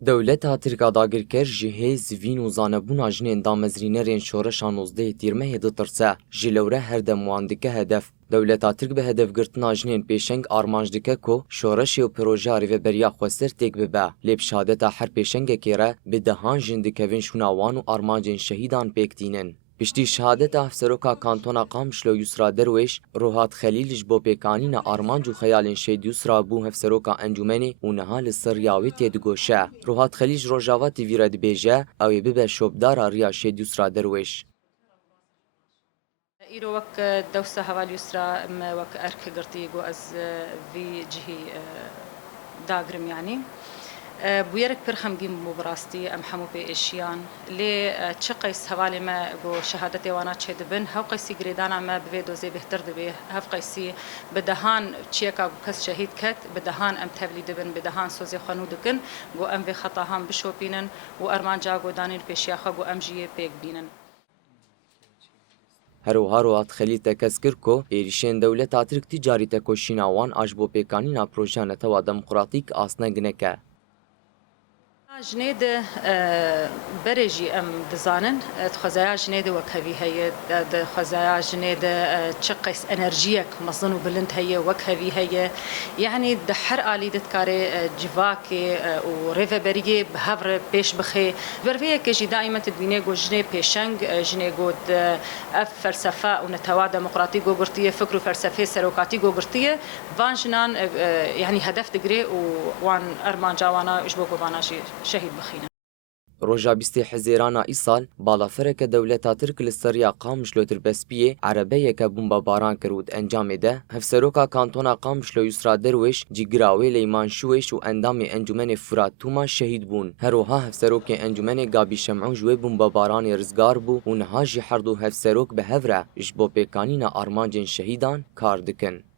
Dewleta Tirka dagirker ji hê zivîn û zanebûna jinên damezrînerên şoreşa 19 tîrmehê ditirse, ji lewre her dem wan dike hedef. Dewleta Tirk bi hedefgirtina jinên pêşeng armanc dike ku şoreşê û projeya rêveberiya Xweser têk bibe. Lê bi şadeta her pêşengekê re bi dehan jin dikevin şûna wan û armancên şehîdan pêktînin. Piştî şehadeta Hevseroka Kantona Qamişlo Yusra Derwêş, Rohat Xelîl ji bo pêkanîna armanc û xeyalên Şêd Yusra bû Hevseroka encûmenê û niha li ser riya wê tê digoşe. Rohat Xelîl ji Rojava TV re dibêje ew ê bibe şopdara riya Şêd Yusra Derwêş. إيرو وك دوسة هوال يسرى ما وك أرك قرتي جو أز في جهي داغرم يعني بويرك برخم جيم مبراستي أم حمو بإشيان لي تشقيس هوالي ما جو شهادتي وانا تشهد بن هاو قيسي جريدانا ما بفيدو زي بهتر دبي هاف قيسي بدهان تشيكا كس شهيد كت بدهان أم تبلي دبن بدهان سوزي خانو دكن جو أم في خطاهم بشو بينن وأرمان جاغو دانيل بيشياخا جو أم جيه بيك بينن هەروەها Rohat Xelîl te kes kir ku êrişên dewleta Tirk tîcarî te koşîna wan a ji bo pêkanîna projeya netewa demokratîk asne gineke. جنيد برجي أم دزانن خزايا جنيد وكهوي هي خزايا جنيد تشقيس انرجيك مصنو بلند هي وكهوي هي يعني دحر آلي دتكاري جواكي وريفا بريجي بهفر بيش بخي برفيه كجي دائما تدبيني جو جني بيشنج جني جود اف فلسفه ونتوا ديمقراطي جو قرطيه فكر فلسفي سروكاتي جو قرطيه فانجنان يعني هدف دغري وان ارمان جوانا اجبوكو باناشي شهید بخینه. Roja bîstê Hezêrana îsal, balafereke dewleta Tirk li ser riya Qamişlo Tirpespiyê erebeyeke bombebaran kir û di encamê de Hevseroka Kantona Qamişlo Yusra Derwêş cî gira wê Leyman Şûwêş û endamê encûmenê Firat Tûma şehîd bûn. Herwiha hevserokên encûmenê Gabî Şemû ji wê bombebaranê rizgar bû û niha jî her du hevserok bi hev re ji bo pêkanîna armancên şehîdan kar dikin.